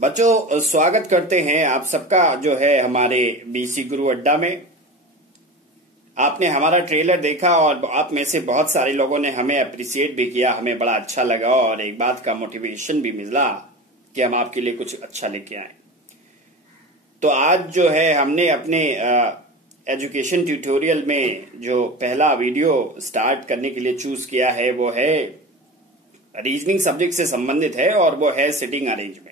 बच्चों, स्वागत करते हैं आप सबका जो है हमारे बीसी गुरु अड्डा में। आपने हमारा ट्रेलर देखा और आप में से बहुत सारे लोगों ने हमें अप्रिशिएट भी किया, हमें बड़ा अच्छा लगा और एक बात का मोटिवेशन भी मिला कि हम आपके लिए कुछ अच्छा लेके आए। तो आज जो है हमने अपने एजुकेशन ट्यूटोरियल में जो पहला वीडियो स्टार्ट करने के लिए चूज किया है वो है रीजनिंग सब्जेक्ट से संबंधित है और वो है सिटिंग अरेंजमेंट,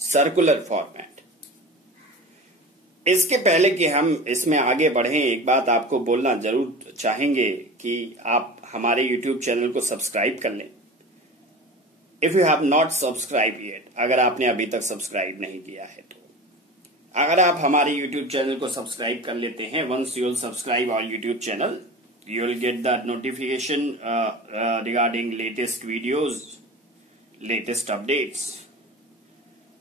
सर्कुलर फॉर्मेट। इसके पहले कि हम इसमें आगे बढ़ें, एक बात आपको बोलना जरूर चाहेंगे कि आप हमारे YouTube चैनल को सब्सक्राइब कर लें। If you have not subscribe yet, अगर आपने अभी तक सब्सक्राइब नहीं किया है तो अगर आप हमारे YouTube चैनल को सब्सक्राइब कर लेते हैं, once you will subscribe our YouTube channel, you will get the notification regarding latest videos, latest updates,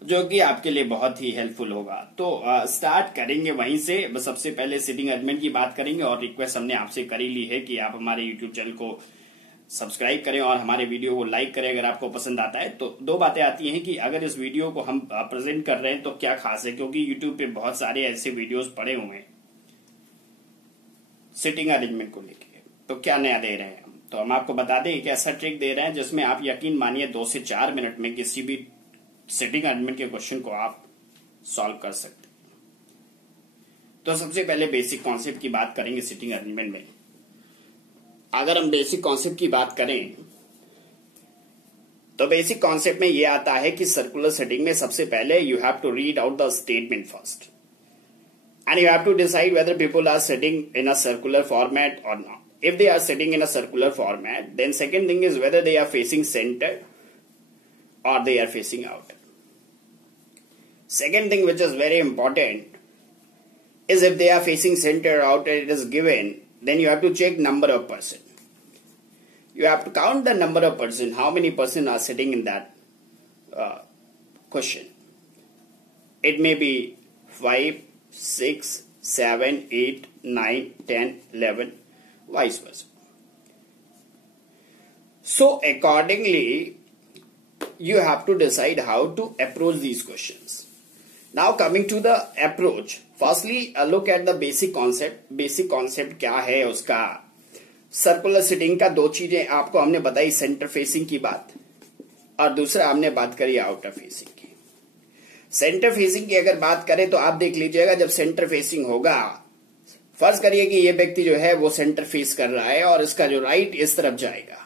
जो कि आपके लिए बहुत ही हेल्पफुल होगा। तो स्टार्ट करेंगे वहीं से। बस सबसे पहले सिटिंग अरेंजमेंट की बात करेंगे और रिक्वेस्ट हमने आपसे करी ली है कि आप हमारे यूट्यूब चैनल को सब्सक्राइब करें और हमारे वीडियो को लाइक करें अगर आपको पसंद आता है। तो दो बातें आती हैं कि अगर इस वीडियो को हम प्रेजेंट कर रहे हैं तो क्या खास है, क्योंकि यूट्यूब पे बहुत सारे ऐसे वीडियोज पड़े हुए हैं सिटिंग अरेंजमेंट को लेकर, तो क्या नया दे रहे हैं हम। तो हम आपको बता दें एक ऐसा ट्रिक दे रहे हैं जिसमें आप यकीन मानिए 2 से 4 मिनट में किसी भी सिटिंग अरेंजमेंट के क्वेश्चन को आप सॉल्व कर सकते हैं। तो सबसे पहले बेसिक कॉन्सेप्ट की बात करेंगे सिटिंग अरेंजमेंट में। अगर हम बेसिक कॉन्सेप्ट की बात करें तो बेसिक कॉन्सेप्ट में यह आता है कि सर्कुलर सेटिंग में सबसे पहले you have to read out the statement first and you have to decide whether people are sitting in a circular format or not. If they are sitting in a circular format, then second thing is whether they are facing center or they are facing outer. Second thing which is very important is if they are facing center or outer, it is given, then you have to check number of person. You have to count the number of person, how many person are sitting in that question. It may be 5, 6, 7, 8, 9, 10, 11, vice versa. So accordingly, you have to decide how to approach these questions. Now coming to the approach, firstly look at the basic concept. Basic concept क्या है उसका? Circular sitting का दो चीजें आपको हमने बताई, centre facing की बात और दूसरा हमने बात करी आउटर फेसिंग की। सेंटर फेसिंग की अगर बात करें तो आप देख लीजिएगा, जब सेंटर फेसिंग होगा, फर्ज करिए कि ये व्यक्ति जो है वो सेंटर फेस कर रहा है और इसका जो राइट इस तरफ जाएगा,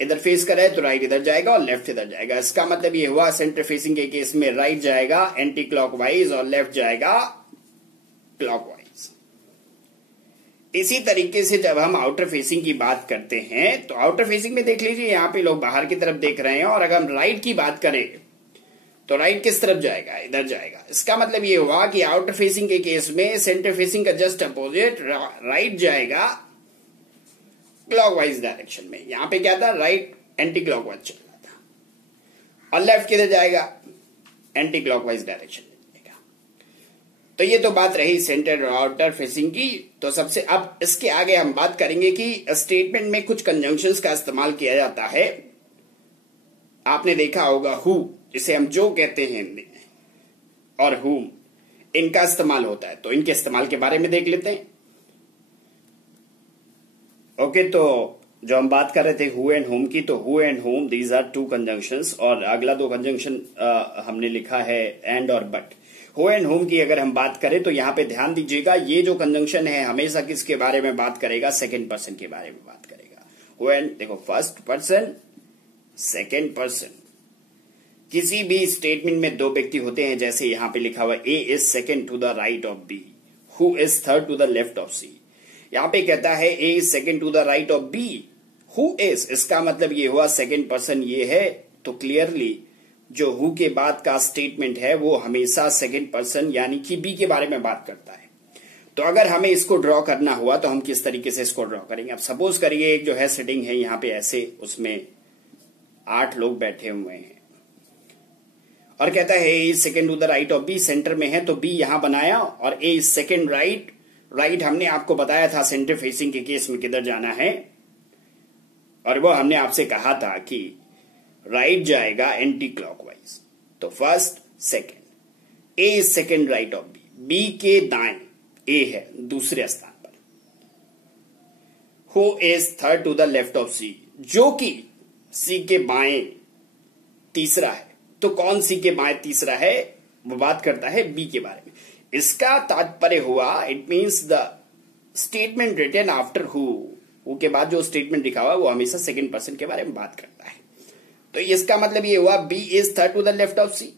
इधर फेस कर रहा है तो राइट इधर जाएगा और लेफ्ट इधर जाएगा। इसका मतलब ये हुआ सेंटर फेसिंग के केस में राइट जाएगा एंटी क्लॉकवाइज और लेफ्ट जाएगा क्लॉकवाइज। इसी तरीके से जब हम आउटर फेसिंग की बात करते हैं तो आउटर फेसिंग में देख लीजिए यहाँ पे लोग बाहर की तरफ देख रहे हैं और अगर हम राइट की बात करें तो राइट किस तरफ जाएगा, इधर जाएगा। इसका मतलब ये हुआ कि आउटर फेसिंग के केस में सेंटर फेसिंग का जस्ट अपोजिट राइट जाएगा क्लॉकवाइज डायरेक्शन में। यहां पे क्या था, राइट एंटी क्लॉकवाइज चल रहा था और लेफ्ट किधर जाएगा, एंटी क्लॉकवाइज डायरेक्शन में जाएगा। तो ये तो बात रही सेंटर और आउटर फेसिंग की। तो सबसे अब इसके आगे हम बात करेंगे कि स्टेटमेंट में कुछ कंजंक्शंस का इस्तेमाल किया जाता है। आपने देखा होगा हु, जिसे हम जो कहते हैं हिंदी में, और whom, इनका इस्तेमाल होता है। तो इनके इस्तेमाल के बारे में देख लेते हैं। ओके, तो जो हम बात कर रहे थे who and whom की, तो who and whom these are two conjunctions और अगला 2 कंजंक्शन हमने लिखा है and और but। who and whom की अगर हम बात करें तो यहां पे ध्यान दीजिएगा, ये जो कंजंक्शन है हमेशा किसके बारे में बात करेगा, सेकेंड पर्सन के बारे में बात करेगा। who and देखो फर्स्ट पर्सन, सेकेंड पर्सन। किसी भी स्टेटमेंट में 2 व्यक्ति होते हैं, जैसे यहां पे लिखा हुआ A is second to the right of B, who is third to the left of C. यहां पे कहता है A is second to the right of B, who is, इसका मतलब ये हुआ सेकेंड पर्सन ये है। तो क्लियरली जो हु के बाद का स्टेटमेंट है वो हमेशा सेकेंड पर्सन यानी कि बी के बारे में बात करता है। तो अगर हमें इसको ड्रॉ करना हुआ तो हम किस तरीके से इसको ड्रॉ करेंगे। अब सपोज करिए एक जो है सिटिंग है यहाँ पे ऐसे, उसमें 8 लोग बैठे हुए हैं और कहता है A is second to the right of B, center में है तो बी यहां बनाया और A is second right. Right हमने आपको बताया था सेंटर फेसिंग के केस में किधर जाना है, और वो हमने आपसे कहा था कि राइट जाएगा एंटी क्लॉकवाइज। तो first second, A is second right of B, B के दाएं ए है दूसरे स्थान पर। Who is third to the left of C, जो कि सी के बाएं तीसरा है। तो कौन सी के बाएं तीसरा है, वो बात करता है बी के बारे में। इसका तात्पर्य हुआ, it means the statement written after who के बाद जो स्टेटमेंट लिखा हुआ वो हमेशा सेकंड पर्सन के बारे में बात करता है। तो इसका मतलब ये हुआ B is third to the left of C,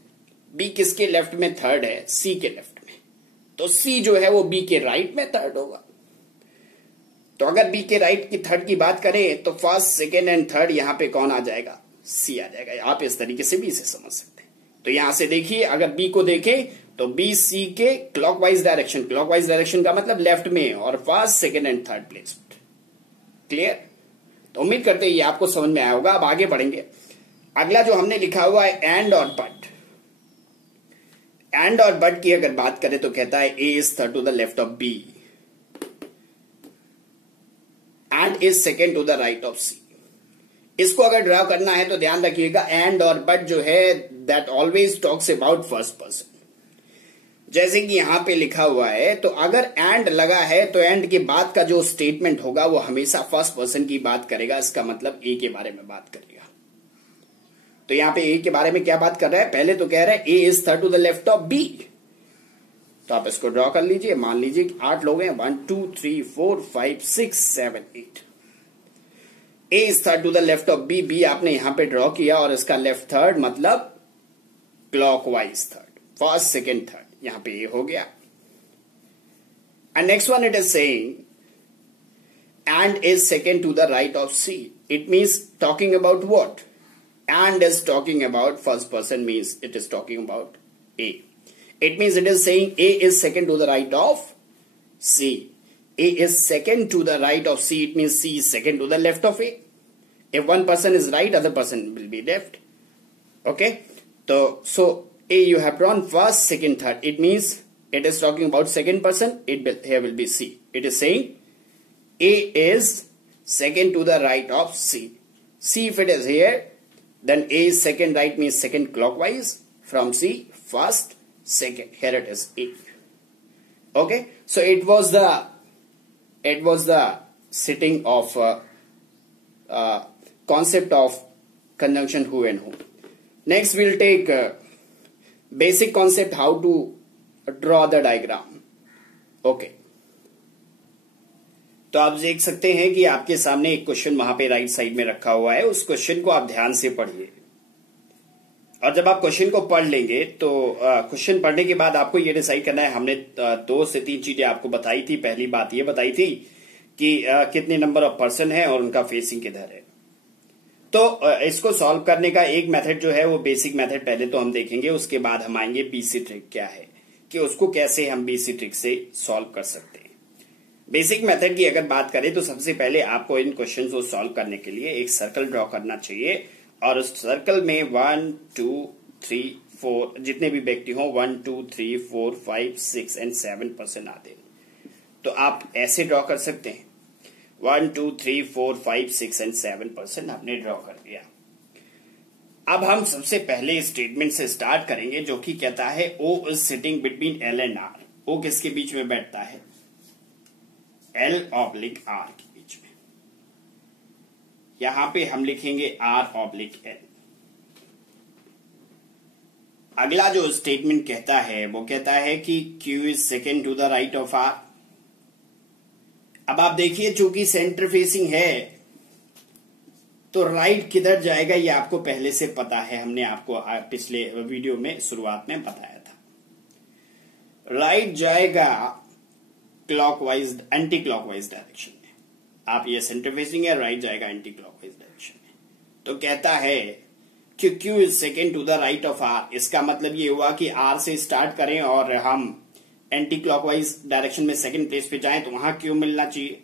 B किसके लेफ्ट में थर्ड है, सी के लेफ्ट में। तो सी जो है वो बी के राइट में थर्ड होगा। तो अगर बी के राइट की थर्ड की बात करें तो फर्स्ट सेकेंड एंड थर्ड यहां पे कौन आ जाएगा, सी आ जाएगा। आप इस तरीके से भी इसे समझ सकते हैं। तो यहां से देखिए, अगर बी को देखें तो बी सी के क्लॉकवाइज डायरेक्शन का मतलब लेफ्ट में, और first second and third place. Clear? तो उम्मीद करते हैं ये आपको समझ में आया होगा। अब आगे बढ़ेंगे। अगला जो हमने लिखा हुआ है एंड और बट। एंड और बट की अगर बात करें तो कहता है A is third to the left of B and is second to the right of C. इसको अगर ड्रा करना है तो ध्यान रखिएगा, एंड और बट जो है that always talks about first person. जैसे कि यहां पे लिखा हुआ है, तो अगर एंड लगा है तो एंड के बाद का जो स्टेटमेंट होगा वो हमेशा फर्स्ट पर्सन की बात करेगा। इसका मतलब ए के बारे में बात करेगा। तो यहां पे ए के बारे में क्या बात कर रहा है, पहले तो कह रहा है A is third to the left of B. तो आप इसको ड्रॉ कर लीजिए। मान लीजिए कि 8 लोग हैं, 1 2 3 4 5 6 7 8। A is third to the left of B, B आपने यहां पे ड्रॉ किया और इसका लेफ्ट थर्ड मतलब clockwise third, first second third, यहां पे ए हो गया। And next one it is saying and is second to the right of C. It means talking about what, and is talking about first person, means it is talking about A. It means it is saying A is second to the right of C. A is second to the right of C. It means C is second to the left of A. If one person is right, other person will be left. Okay. So A you have drawn first, second, third. It means it is talking about second person. Here will be C. It is saying A is second to the right of C. C if it is here, then A is second right means second clockwise, from C first second. Here it is A. Okay, so it was the sitting of concept of conjunction who and whom. Next we'll take basic concept how to draw the diagram. Okay. तो आप देख सकते हैं कि आपके सामने एक question वहां पे राइट साइड में रखा हुआ है। उस क्वेश्चन को आप ध्यान से पढ़िए, और जब आप क्वेश्चन को पढ़ लेंगे तो क्वेश्चन पढ़ने के बाद आपको ये डिसाइड करना है। हमने 2 से 3 चीजें आपको बताई थी। पहली बात ये बताई थी कि कितने नंबर ऑफ पर्सन है और उनका फेसिंग किधर है। तो इसको सॉल्व करने का एक मेथड जो है वो बेसिक मेथड पहले तो हम देखेंगे, उसके बाद हम आएंगे बीसी ट्रिक क्या है, कि उसको कैसे हम बीसी ट्रिक से सॉल्व कर सकते हैं। बेसिक मेथड की अगर बात करें तो सबसे पहले आपको इन क्वेश्चंस को सॉल्व करने के लिए एक सर्कल ड्रॉ करना चाहिए, और उस सर्कल में 1 2 3 4 जितने भी व्यक्ति हो 1 2 3 4 5 6 एंड 7 पर्सन आते हैं। तो आप ऐसे ड्रॉ कर सकते हैं, 1 2 3 4 5 6 एंड 7 पर्सन आपने ड्रॉ कर दिया। अब हम सबसे पहले स्टेटमेंट से स्टार्ट करेंगे, जो कि कहता है O is sitting between L and R। O किसके बीच में बैठता है, L ऑब्लिक R के बीच में। यहां पे हम लिखेंगे R ऑब्लिक L। अगला जो स्टेटमेंट कहता है वो कहता है कि Q is second to the right of R। अब आप देखिए, चूंकि सेंटर फेसिंग है तो राइट किधर जाएगा ये आपको पहले से पता है, हमने आपको पिछले वीडियो में शुरुआत में बताया था। राइट जाएगा क्लॉकवाइज, एंटी क्लॉकवाइज डायरेक्शन में। आप ये सेंटर फेसिंग है, राइट जाएगा एंटी क्लॉकवाइज डायरेक्शन में। तो कहता है कि Q is second to the right of R। इसका मतलब ये हुआ कि R से स्टार्ट करें और हम एंटी क्लॉकवाइज डायरेक्शन में सेकेंड प्लेस पे जाएं तो वहां Q मिलना चाहिए।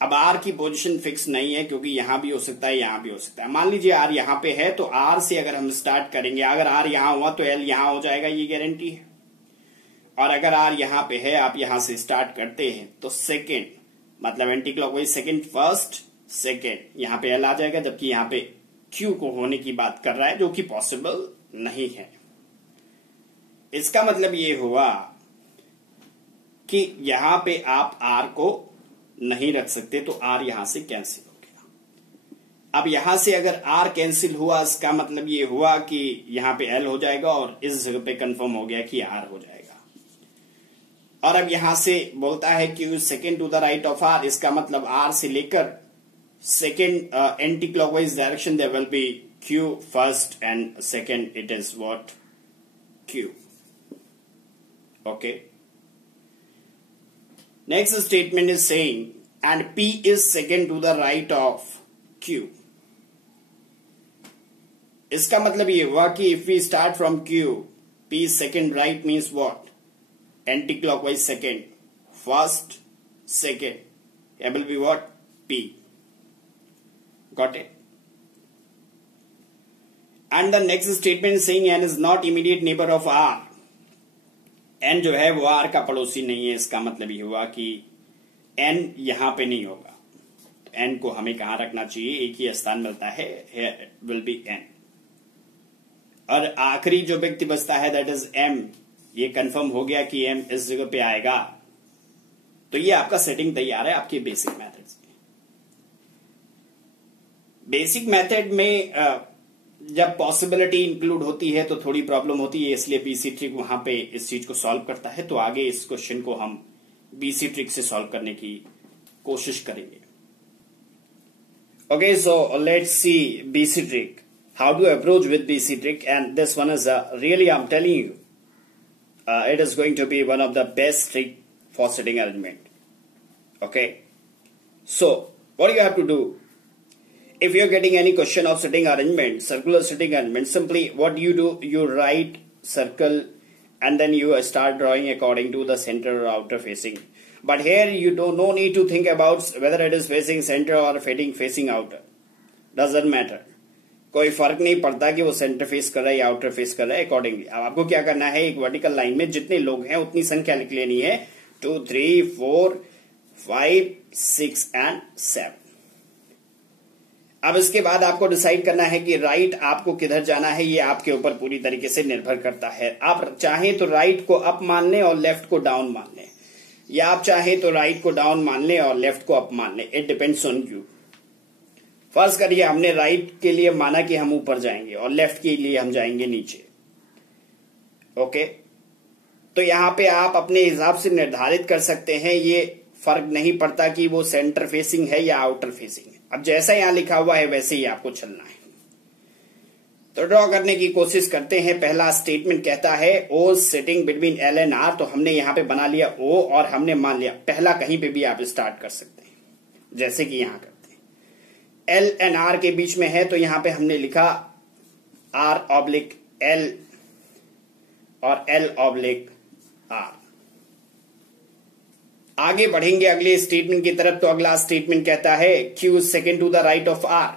अब R की पोजीशन फिक्स नहीं है, क्योंकि यहां भी हो सकता है, यहां भी हो सकता है। मान लीजिए R यहां पे है, तो R से अगर हम स्टार्ट करेंगे, अगर R यहां हुआ तो L यहां हो जाएगा, ये गारंटी है। और अगर R यहां पे है, आप यहां से स्टार्ट करते हैं तो सेकेंड मतलब anti clockwise second, first second, यहां पे L आ जाएगा, जबकि यहां पे Q को होने की बात कर रहा है, जो कि पॉसिबल नहीं है। इसका मतलब ये हुआ कि यहां पे आप आर को नहीं रख सकते, तो आर यहां से कैंसिल हो गया। अब यहां से अगर आर कैंसिल हुआ, इसका मतलब ये हुआ कि यहां पे एल हो जाएगा और इस जगह पे कंफर्म हो गया कि आर हो जाएगा। और अब यहां से बोलता है Q second to the right of R, इसका मतलब आर से लेकर second anti clockwise direction there will be Q first and second, it is what Q. Okay, next statement is saying and P is second to the right of Q. इसका मतलब ये हुआ कि if we start from Q, P is second right means what? Anti-clockwise second. First, second. It will be what? P. Got it? And the next statement is saying N is not immediate neighbor of R. N जो है वो are का पड़ोसी नहीं है, इसका मतलब ये हुआ कि एन यहां पे नहीं होगा। तो एन को हमें कहां रखना चाहिए? एक ही स्थान मिलता है, हियर विल बी एन। और आखिरी जो व्यक्ति बचता है दैट इज एम। ये कंफर्म हो गया कि एम इस जगह पे आएगा। तो ये आपका सेटिंग तैयार है आपके बेसिक मेथड से। बेसिक मेथड में जब पॉसिबिलिटी इंक्लूड होती है तो थोड़ी प्रॉब्लम होती है, इसलिए बीसी ट्रिक वहां पे इस चीज को सॉल्व करता है। तो आगे इस क्वेश्चन को हम बीसी ट्रिक से सॉल्व करने की कोशिश करेंगे। Okay, so let's see BC trick, how to approach with BC trick, and this one is really I am telling you it is going to be one of the best trick for sitting arrangement. Okay, so what you have to do, if you're getting any question of sitting arrangement, circular sitting arrangement, simply what you do, you write circle and then you start drawing according to the center or outer facing. But here you don't no need to think about whether it is facing center or facing outer. Doesn't matter. कोई फर्क नहीं पड़ता कि वो centre face कर रहा है या आउटर फेस कर रहा है। अकॉर्डिंगली अब आपको क्या करना है, एक वर्टिकल लाइन में जितने लोग हैं उतनी संख्या लिख लेनी है, 2 3 4 5 6 एंड 7। अब इसके बाद आपको डिसाइड करना है कि राइट आपको किधर जाना है, ये आपके ऊपर पूरी तरीके से निर्भर करता है। आप चाहें तो राइट को अप मान लें और लेफ्ट को डाउन मान लें, या आप चाहें तो राइट को डाउन मान लें और लेफ्ट को अप मान लें। It depends on you. फर्ज करिए हमने राइट के लिए माना कि हम ऊपर जाएंगे और लेफ्ट के लिए हम जाएंगे नीचे। ओके, तो यहां पे आप अपने हिसाब से निर्धारित कर सकते हैं, ये फर्क नहीं पड़ता कि वो सेंटर फेसिंग है या आउटर फेसिंग है। अब जैसा यहां लिखा हुआ है वैसे ही आपको चलना है। तो ड्रॉ करने की कोशिश करते हैं। पहला स्टेटमेंट कहता है O sitting between L and R, तो हमने यहां पे बना लिया ओ और हमने मान लिया पहला, कहीं पे भी आप स्टार्ट कर सकते हैं जैसे कि यहां करते हैं। एल एंड आर के बीच में है तो यहां पे हमने लिखा आर ऑब्लिक एल और एल ऑब्लिक आर। आगे बढ़ेंगे अगले स्टेटमेंट की तरफ। तो अगला स्टेटमेंट कहता है Q second to the right of R,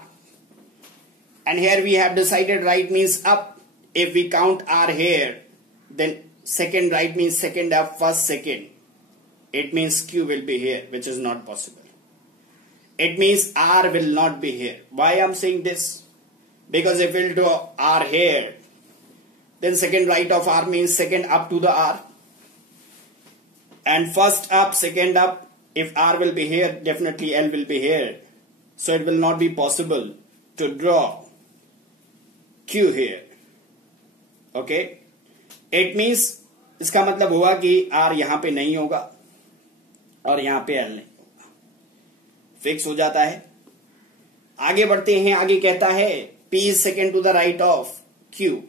and here we have decided right means up. If we count R here, then second right means second up, first second. It means Q will be here, which is not possible. It means R will not be here. Why I'm saying this? Because if we'll do R here, then second right of R means second up to the R. And first up, second up, if R will be here, definitely L will be here. So it will not be possible to draw Q here. Okay? It means, इसका मतलब हुआ कि R यहां पे नहीं होगा और यहां पे L नहीं होगा, फिक्स हो जाता है। आगे बढ़ते हैं। आगे कहता है P is second to the right of Q.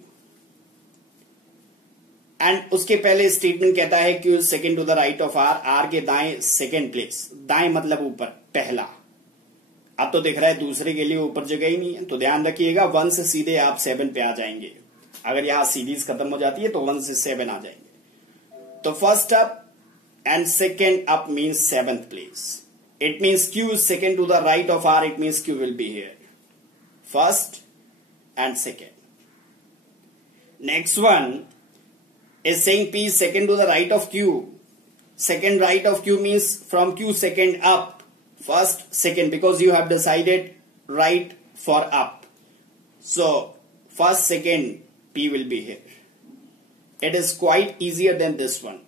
And उसके पहले स्टेटमेंट कहता है Q second to the right of R, R के दाएं सेकेंड प्लेस। दाएं मतलब ऊपर, पहला। अब तो दिख रहा है दूसरे के लिए ऊपर जगह ही नहीं है, तो ध्यान रखिएगा 1 से सीधे आप 7 पे आ जाएंगे। अगर यहां सीरीज खत्म हो जाती है तो 1 से 7 आ जाएंगे। तो first up and second up means 7th place. It means Q second to the right of R, it means Q will be here, first and second. Next one is saying P is second to the right of Q. Second right of Q means from Q second up, first, second, because you have decided right for up. So, first, second, P will be here. It is quite easier than this one.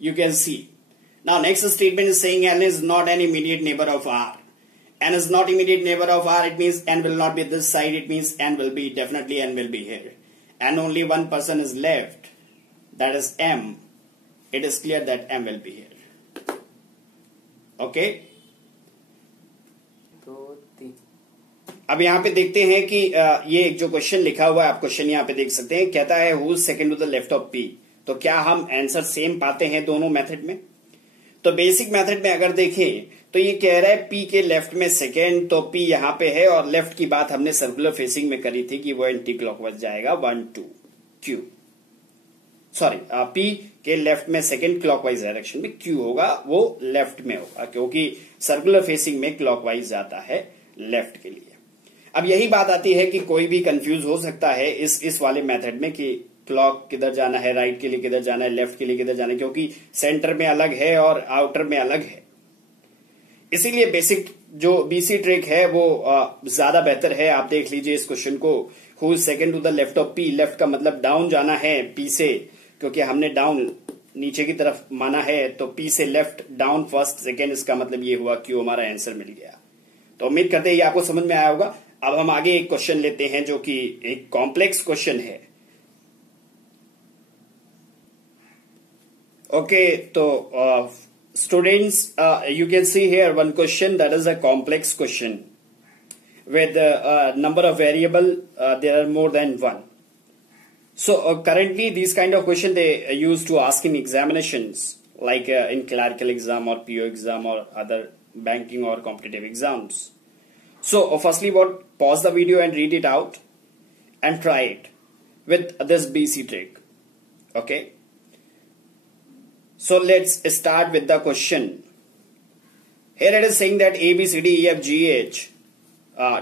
You can see. Now next statement is saying N is not an immediate neighbor of R. N is not immediate neighbor of R. It means N will not be this side. It means N will be, definitely N will be here. And only one person is left. That is M. It is clear that M will be here. Okay. अब यहाँ पे देखते हैं कि ये जो question लिखा हुआ है, आप क्वेश्चन यहाँ पे देख सकते हैं, कहता है who is second to the left of P. तो क्या हम आंसर सेम पाते हैं दोनों मेथड में? तो बेसिक मेथड में अगर देखें तो ये कह रहा है पी के लेफ्ट में सेकंड, तो पी यहाँ पे है और लेफ्ट की बात हमने सर्कुलर फेसिंग में करी थी कि वो एंटी क्लॉकवाइज जाएगा 1 2 क्यू, सॉरी पी के लेफ्ट में सेकंड क्लॉकवाइज डायरेक्शन में, क्यू होगा वो लेफ्ट में होगा क्योंकि सर्कुलर फेसिंग में क्लॉकवाइज जाता है लेफ्ट के लिए। अब यही बात आती है कि कोई भी कंफ्यूज हो सकता है इस वाले मेथड में कि क्लॉक किधर जाना है, राइट के लिए किधर जाना है, लेफ्ट के लिए किधर जाना है, क्योंकि सेंटर में अलग है और आउटर में अलग है। इसीलिए बेसिक जो बीसी ट्रिक है वो ज्यादा बेहतर है। आप देख लीजिए इस क्वेश्चन को, who is second to the left of P. Left का मतलब डाउन जाना है पी से, क्योंकि हमने डाउन नीचे की तरफ माना है, तो पी से लेफ्ट डाउन फर्स्ट सेकंड, इसका मतलब ये हुआ क्यू हमारा आंसर मिल गया। तो उम्मीद करते हैं ये आपको समझ में आया होगा। अब हम आगे एक क्वेश्चन लेते हैं जो कि एक कॉम्प्लेक्स क्वेश्चन है। ओके, तो students, you can see here one question that is a complex question with number of variable, there are more than one. So currently these kind of question they used to ask in examinations like in clerical exam or PO exam or other banking or competitive exams. So firstly pause the video and read it out and try it with this BC trick. Okay. So let's start with the question. Here it is saying that A, B, C, D, E, F, G, H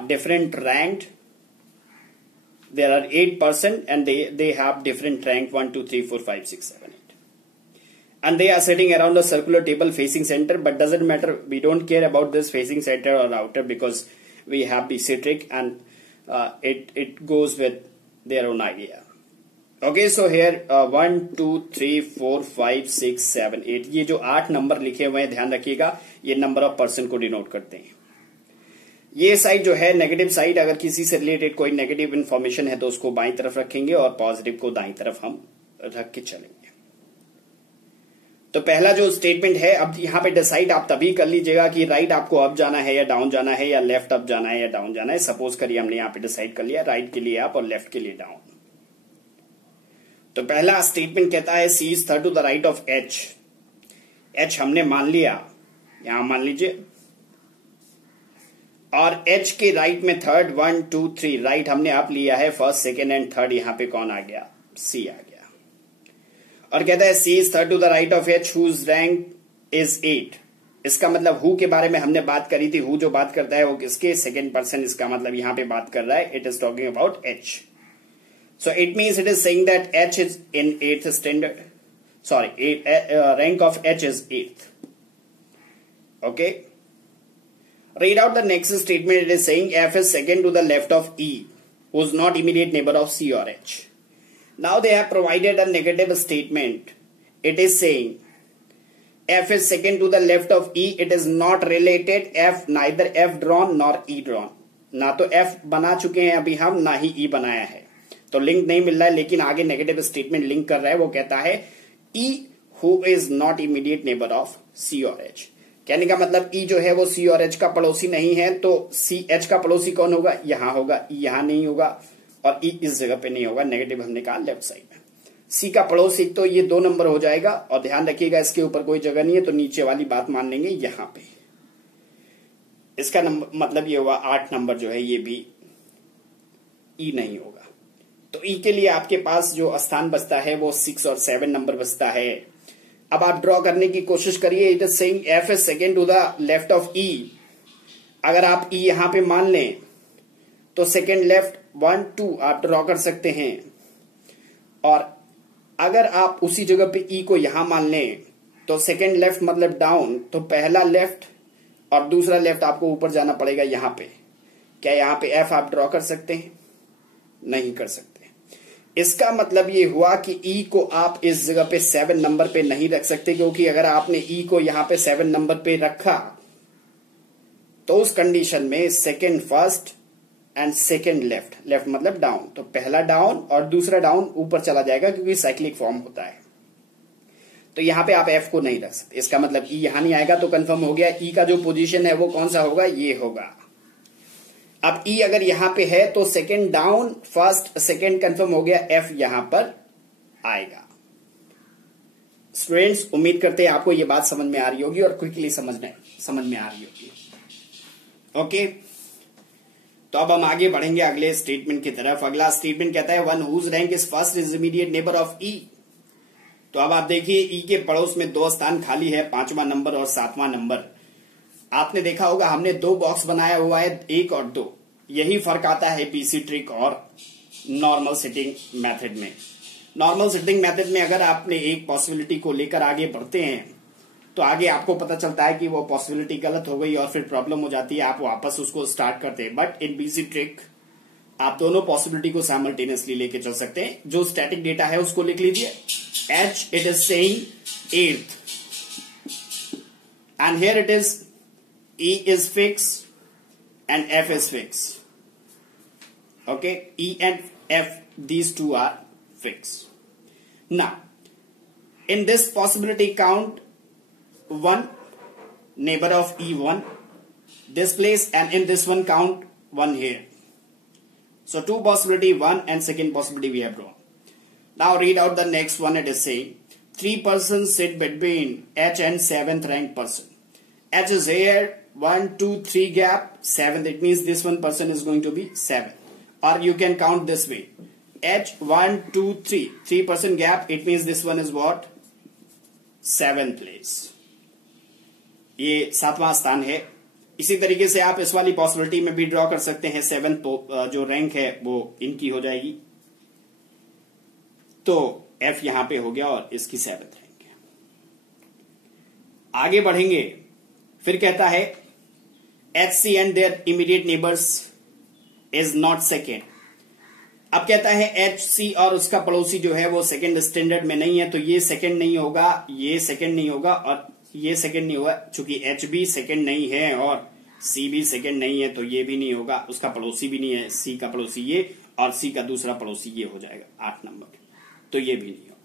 different ranked. There are 8 person and they have different rank 1, 2, 3, 4, 5, 6, 7, 8. And they are sitting around a circular table facing center, but doesn't matter. We don't care about this facing center or outer because we have BC trick and it goes with their own idea. Okay, so here 1 2 3 4 5 6 7 8, ये जो 8 number लिखे हुए हैं ध्यान रखिएगा, ये number of person को denote करते हैं। ये साइड जो है नेगेटिव साइड, अगर किसी से रिलेटेड कोई नेगेटिव इंफॉर्मेशन है तो उसको बाईं तरफ रखेंगे और पॉजिटिव को दाईं तरफ हम रख के चलेंगे। तो पहला जो स्टेटमेंट है, अब यहाँ पे डिसाइड आप तभी कर लीजिएगा कि राइट आपको अप जाना है या डाउन जाना है, या लेफ्ट अप जाना है या डाउन जाना है। सपोज करिए हमने यहाँ पे डिसाइड कर लिया राइट के लिए अप और लेफ्ट के लिए डाउन। तो पहला स्टेटमेंट कहता है C is third to the right of H. H हमने मान लिया, यहां मान लीजिए, और एच के राइट में थर्ड 1 2 3 राइट हमने आप लिया है, फर्स्ट सेकेंड एंड थर्ड यहां पे कौन आ गया? सी आ गया। और कहता है C is third to the right of H whose rank is 8। इसका मतलब हु के बारे में हमने बात करी थी, हु जो बात करता है वो किसके? Second person. इसका मतलब यहां पे बात कर रहा है, it is talking about H. So it means it is saying that H is in 8th standard. Sorry, rank of H is 8th. Okay. Read out the next statement. It is saying F is second to the left of E, who is not immediate neighbor of C or H. Now they have provided a negative statement. It is saying F is second to the left of E. It is not related F, neither F drawn nor E drawn. ना तो F बना चुके हैं अभी हम, ना ही E बनाया है, तो लिंक नहीं मिल रहा है। लेकिन आगे नेगेटिव स्टेटमेंट लिंक कर रहा है, वो कहता है E who is not immediate neighbor of C और H। कहने का मतलब E जो है वो C और H का पड़ोसी नहीं है, तो C H का पड़ोसी कौन होगा? यहां होगा, E यहां नहीं होगा और E इस जगह पे नहीं होगा। नेगेटिव हमने कहा लेफ्ट साइड में। C का पड़ोसी तो ये 2 नंबर हो जाएगा, और ध्यान रखिएगा इसके ऊपर कोई जगह नहीं है, तो नीचे वाली बात मान लेंगे यहां पे। इसका मतलब ये हुआ 8 नंबर जो है ये भी E नहीं होगा। तो ई के लिए आपके पास जो स्थान बचता है वो 6 और 7 नंबर बचता है। अब आप ड्रॉ करने की कोशिश करिए। It is saying F is second to the left of E. अगर आप ई यहां पे मान लें तो सेकेंड लेफ्ट 1 2 आप ड्रॉ कर सकते हैं, और अगर आप उसी जगह पे ई को यहां मान लें तो सेकेंड लेफ्ट मतलब डाउन, तो पहला लेफ्ट और दूसरा लेफ्ट आपको ऊपर जाना पड़ेगा यहां पे। क्या यहां पे एफ आप ड्रॉ कर सकते हैं? नहीं कर सकते। इसका मतलब ये हुआ कि ई को आप इस जगह पे 7 नंबर पे नहीं रख सकते, क्योंकि अगर आपने ई को यहां पे 7 नंबर पे रखा तो उस कंडीशन में second first and second left, left मतलब डाउन, तो पहला डाउन और दूसरा डाउन ऊपर चला जाएगा क्योंकि साइक्लिक फॉर्म होता है। तो यहां पे आप एफ को नहीं रख सकते, इसका मतलब ई यहां नहीं आएगा, तो कंफर्म हो गया ई का जो पोजीशन है वो कौन सा होगा, ये होगा। अब ई अगर यहां पे है तो second down first second confirm हो गया, एफ यहां पर आएगा। स्टूडेंट्स उम्मीद करते हैं आपको ये बात समझ में आ रही होगी और क्विकली समझ में आ रही होगी। ओके, तो अब हम आगे बढ़ेंगे अगले स्टेटमेंट की तरफ। अगला स्टेटमेंट कहता है one whose rank is first is immediate neighbour of E. तो अब आप देखिए ई के पड़ोस में 2 स्थान खाली है, 5वां नंबर और 7वां नंबर। आपने देखा होगा हमने 2 बॉक्स बनाया हुआ है, 1 और 2। यही फर्क आता है बीसी ट्रिक और नॉर्मल सिटिंग मेथड में। नॉर्मल सिटिंग मेथड में अगर आपने एक पॉसिबिलिटी को लेकर आगे बढ़ते हैं तो आगे आपको पता चलता है कि वो पॉसिबिलिटी गलत हो गई और फिर प्रॉब्लम हो जाती है, आप वापस उसको स्टार्ट करते हैं। बट इन बीसी ट्रिक आप दोनों पॉसिबिलिटी को साइमल्टेनियसली लेके चल सकते हैं। जो स्टैटिक डेटा है उसको लिख लीजिए, H it is saying 8th and here it is E is fixed and F is fixed. Okay, E and F, these two are fixed. Now, in this possibility count 1 neighbor of E1 this place, and in this one count 1 here. So 2 possibility 1 and second possibility we have drawn. Now read out the next one. It is saying 3 persons sit between H and 7th ranked person. H is here, 1, 2, 3 gap, 7th. It means this one person is going to be 7. Or you can count this way. H 1, 2, 3. 3% gap. It means this one is what? 7th place. ये 7वां स्थान है। इसी तरीके से आप इस वाली possibility में भी ड्रॉ कर सकते हैं। 7th जो रैंक है वो इनकी हो जाएगी। तो F यहां पे हो गया और इसकी 7th रैंक है। आगे बढ़ेंगे, फिर कहता है HC and their immediate neighbors is not second. अब कहता है HC और उसका पड़ोसी जो है वो सेकंड स्टैंडर्ड में नहीं है, तो ये सेकंड नहीं होगा, ये सेकंड नहीं होगा और ये सेकंड नहीं होगा। चूंकि H भी सेकंड नहीं है और C भी सेकंड नहीं है तो ये भी नहीं होगा। उसका पड़ोसी भी नहीं है, C का पड़ोसी ये और C का दूसरा पड़ोसी ये हो जाएगा 8 नंबर, तो ये भी नहीं होगा।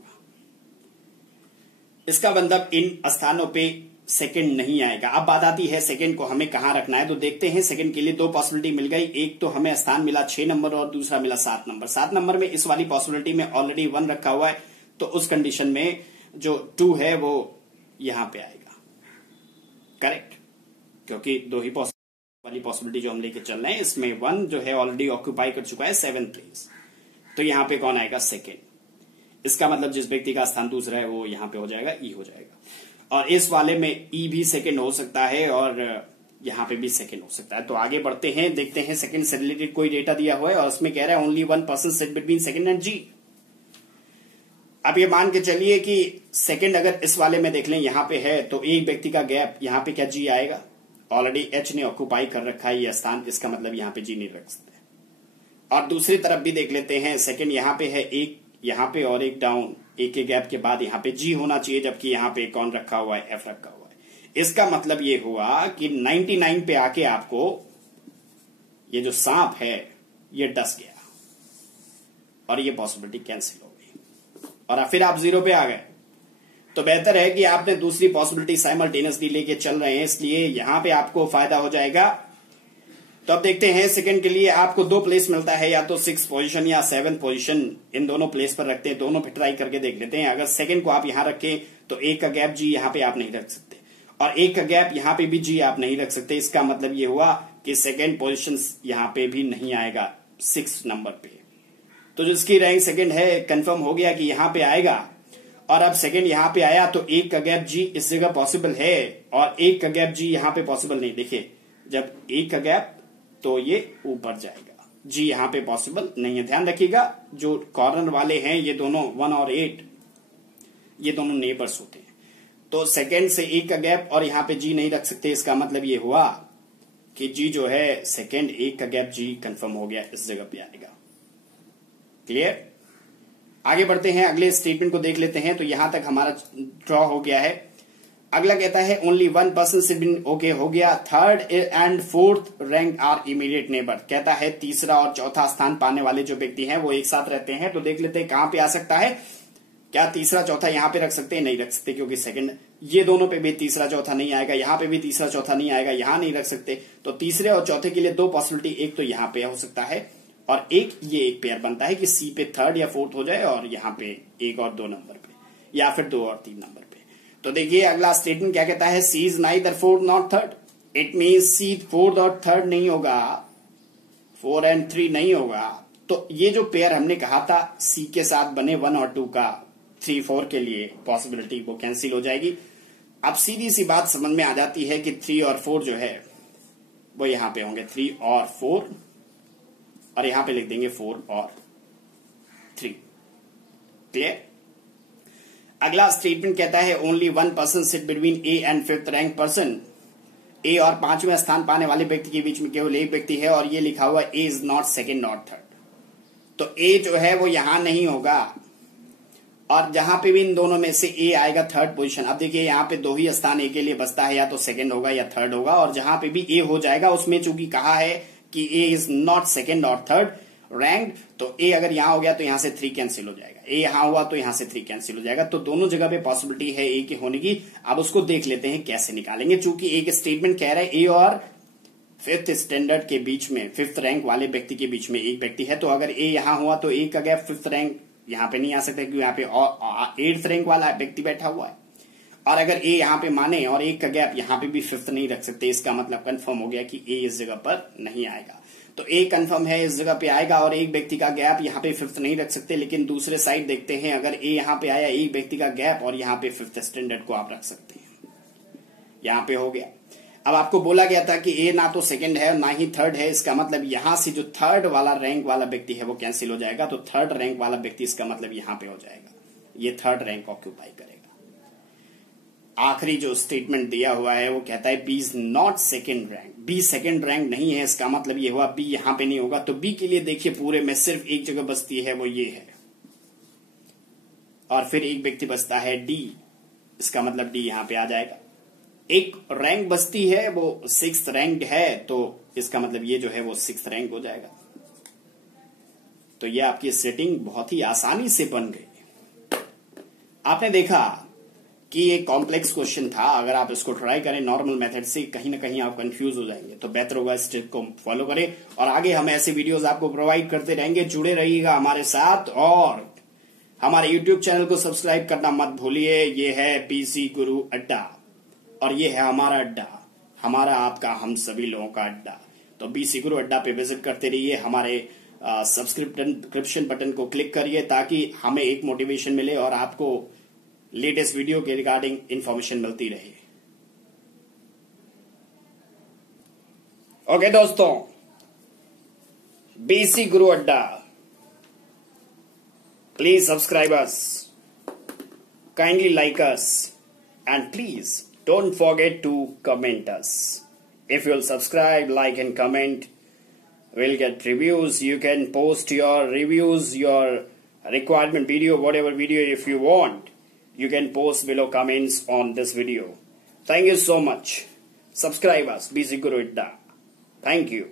इसका मतलब इन स्थानों पे सेकंड नहीं आएगा। अब बात आती है सेकंड को हमें कहां रखना है, तो देखते हैं। सेकंड के लिए 2 पॉसिबिलिटी मिल गई। एक तो हमें स्थान मिला 6 नंबर और दूसरा मिला 7 नंबर। 7 नंबर में इस वाली पॉसिबिलिटी में ऑलरेडी 1 रखा हुआ है, तो उस कंडीशन में जो 2 है वो यहां पे आएगा, करेक्ट, क्योंकि 2 ही वाली पॉसिबिलिटी जो हम लेके चल रहे हैं इसमें 1 जो है ऑलरेडी ऑक्यूपाई कर चुका है 7th प्लेस, तो यहां पे कौन आएगा, सेकेंड। इसका मतलब जिस व्यक्ति का स्थान दूसरा है वो यहां पे हो जाएगा, ई हो जाएगा। और इस वाले में ई भी सेकंड हो सकता है और यहां पे भी सेकंड हो सकता है। तो आगे बढ़ते हैं, देखते हैं सेकंड से रिलेटेड कोई डेटा दिया हुआ है और उसमें कह रहा है only 1 person sit between second and G. अब ये मान के चलिए कि सेकंड अगर इस वाले में देख लें यहां पे है तो एक व्यक्ति का गैप, यहां पे क्या जी आएगा, ऑलरेडी एच ने ऑक्यूपाई कर रखा है ये स्थान, इसका मतलब यहां पे जी नहीं रख सकते। और दूसरी तरफ भी देख लेते हैं, सेकंड यहां पे है, एक यहां पे और एक डाउन, एक के गैप के बाद यहां पे जी होना चाहिए, जबकि यहां पे कौन रखा हुआ है, एफ रखा हुआ है। इसका मतलब ये हुआ कि 99 पे आके आपको ये जो सांप है ये डस गया और ये पॉसिबिलिटी कैंसिल हो गई और फिर आप 0 पे आ गए। तो बेहतर है कि आपने दूसरी पॉसिबिलिटी साइमल्टेनियसली लेके चल रहे हैं, इसलिए यहां पे आपको फायदा हो जाएगा। तो अब देखते हैं सेकंड के लिए आपको 2 प्लेस मिलता है, या तो 6th पोजीशन या 7th पोजीशन, इन दोनों प्लेस पर रखते हैं। दोनों पे ट्राई करके देख लेते हैं। अगर सेकंड को आप यहां रखें तो एक का गैप जी यहां पे आप नहीं रख सकते और एक का गैप यहां पे भी जी आप नहीं रख सकते। इसका मतलब ये हुआ कि सेकंड पोजीशन यहां पे भी नहीं आएगा 6 नंबर पे। तो जिसकी रैंक सेकंड है कंफर्म हो गया कि यहां पे आएगा। और अब सेकंड यहां पे आया तो एक का गैप जी इस जगह पॉसिबल है और एक का गैप जी यहां पे पॉसिबल नहीं। देखिए जब एक का गैप तो ये ऊपर जाएगा, जी यहां पे पॉसिबल नहीं है। ध्यान रखिएगा जो कॉर्नर वाले हैं ये दोनों 1 और 8 ये दोनों नेबर्स होते हैं, तो सेकंड से एक का गैप और यहां पे जी नहीं रख सकते। इसका मतलब ये हुआ कि जी जो है सेकंड एक का गैप जी कंफर्म हो गया, इस जगह पे आएगा। क्लियर? आगे बढ़ते हैं, अगले स्टेटमेंट को देख लेते हैं। तो यहां तक हमारा ड्रॉ हो गया है। अगला कहता है only 1 person sit in, okay हो गया। Third and fourth rank are immediate neighbor, कहता है तीसरा और चौथा स्थान पाने वाले जो व्यक्ति हैं वो एक साथ रहते हैं। तो देख लेते हैं कहां पे आ सकता है। क्या तीसरा चौथा यहां पे रख सकते हैं? नहीं रख सकते, क्योंकि सेकंड, ये दोनों पे भी तीसरा चौथा नहीं आएगा, यहां पे भी तीसरा चौथा नहीं आएगा, यहां नहीं रख सकते। तो तीसरे और चौथे के लिए दो पॉसिबिलिटी, एक तो यहां पे हो सकता है और एक ये एक पेयर बनता है कि सी पे थर्ड या फोर्थ हो जाए और यहाँ पे 1 और 2 नंबर पे, या फिर 2 और 3 नंबर पे। तो देखिए अगला स्टेटमेंट क्या कहता है, C is neither fourth not third. It means C fourth और थर्ड नहीं होगा, 4 एंड 3 नहीं होगा। तो ये जो पेयर हमने कहा था सी के साथ बने 1 और 2 का, 3 4 के लिए पॉसिबिलिटी वो कैंसिल हो जाएगी। अब सीधी सी बात समझ में आ जाती है कि 3 और 4 जो है वो यहां पे होंगे, 3 और 4, और यहां पे लिख देंगे 4 और 3। क्लियर? अगला स्टेटमेंट कहता है only 1 person sit between A and 5th rank person. A और 5वें स्थान पाने वाले व्यक्ति के बीच में केवल एक व्यक्ति है, और ये लिखा हुआ A is not second not third. तो ए जो है वो यहां नहीं होगा, और जहां पे भी इन दोनों में से ए आएगा थर्ड पोजीशन। अब देखिए यहां पे 2 ही स्थान ए के लिए बचता है, या तो सेकंड होगा या थर्ड होगा, और जहां पे भी ए हो जाएगा उसमें चूंकि कहा है कि ए इज नॉट सेकंड और थर्ड रैंक, तो ए अगर यहां हो गया तो यहां से 3 कैंसिल हो जाएगा, ए यहां हुआ तो यहां से 3 कैंसिल हो जाएगा। तो दोनों जगह पे पॉसिबिलिटी है ए के होने की। अब उसको देख लेते हैं कैसे निकालेंगे। चूंकि एक स्टेटमेंट कह रहा है ए और 5th स्टैंडर्ड के बीच में, 5th रैंक वाले व्यक्ति के बीच में एक व्यक्ति है, तो अगर ए यहां हुआ तो ए का गैप 5th रैंक यहां पे नहीं आ सकता, क्योंकि यहाँ पे 8th रैंक वाला व्यक्ति बैठा हुआ है। और अगर ए यहां पे माने और एक का गैप यहां पे भी 5th नहीं रख सकते, इसका मतलब कंफर्म हो गया कि ए इस जगह पर नहीं आएगा। तो ए कंफर्म है इस जगह पे आएगा, और एक व्यक्ति का गैप यहाँ पे 5th नहीं रख सकते। लेकिन दूसरे साइड देखते हैं, अगर ए यहाँ पे आया, एक व्यक्ति का गैप, और यहाँ पे 5th स्टैंडर्ड को आप रख सकते हैं। यहाँ पे हो गया। अब आपको बोला गया था कि ए ना तो सेकंड है ना ही थर्ड है, इसका मतलब यहां से जो थर्ड वाला रैंक वाला व्यक्ति है वो कैंसिल हो जाएगा। तो थर्ड रैंक वाला व्यक्ति, इसका मतलब यहां पे हो जाएगा, ये थर्ड रैंक ऑक्यूपाई करेगा। आखिरी जो स्टेटमेंट दिया हुआ है वो कहता है B is not second rank, B second rank नहीं है, इसका मतलब ये हुआ बी यहां पे नहीं होगा। तो बी के लिए देखिए पूरे में सिर्फ एक जगह बचती है, वो ये है, और फिर एक व्यक्ति बचता है डी, इसका मतलब डी यहां पे आ जाएगा। एक रैंक बचती है, वो 6th रैंक है, तो इसका मतलब ये जो है वो 6th रैंक हो जाएगा। तो ये आपकी सेटिंग बहुत ही आसानी से बन गई। आपने देखा कि ये कॉम्प्लेक्स क्वेश्चन था, अगर आप इसको ट्राई करें नॉर्मल मेथड से, कहीं ना कहीं आप कंफ्यूज हो जाएंगे। तो बेहतर होगा इस टिप को फॉलो करें, और आगे हम ऐसे वीडियोस आपको प्रोवाइड करते रहेंगे। जुड़े रहिएगा हमारे साथ, और हमारे यूट्यूब चैनल को सब्सक्राइब करना मत भूलिए। ये है पीसी गुरु अड्डा, और ये है हमारा अड्डा, हमारा आपका हम सभी लोगों का अड्डा। तो पीसी गुरु अड्डा पे विजिट करते रहिए, हमारे सब्सक्रिप्शन बटन को क्लिक करिए, ताकि हमें एक मोटिवेशन मिले और आपको लेटेस्ट वीडियो के रिगार्डिंग इंफॉर्मेशन मिलती रहे। ओके दोस्तों, बीसी गुरु अड्डा, please subscribe us, kindly like us, and please don't forget to comment us. If you'll subscribe, like and comment, we'll get reviews. You can post your reviews, your requirement video, whatever video if you want. You can post below comments on this video. Thank you so much. Subscribe us, BC Guru Idda. Thank you.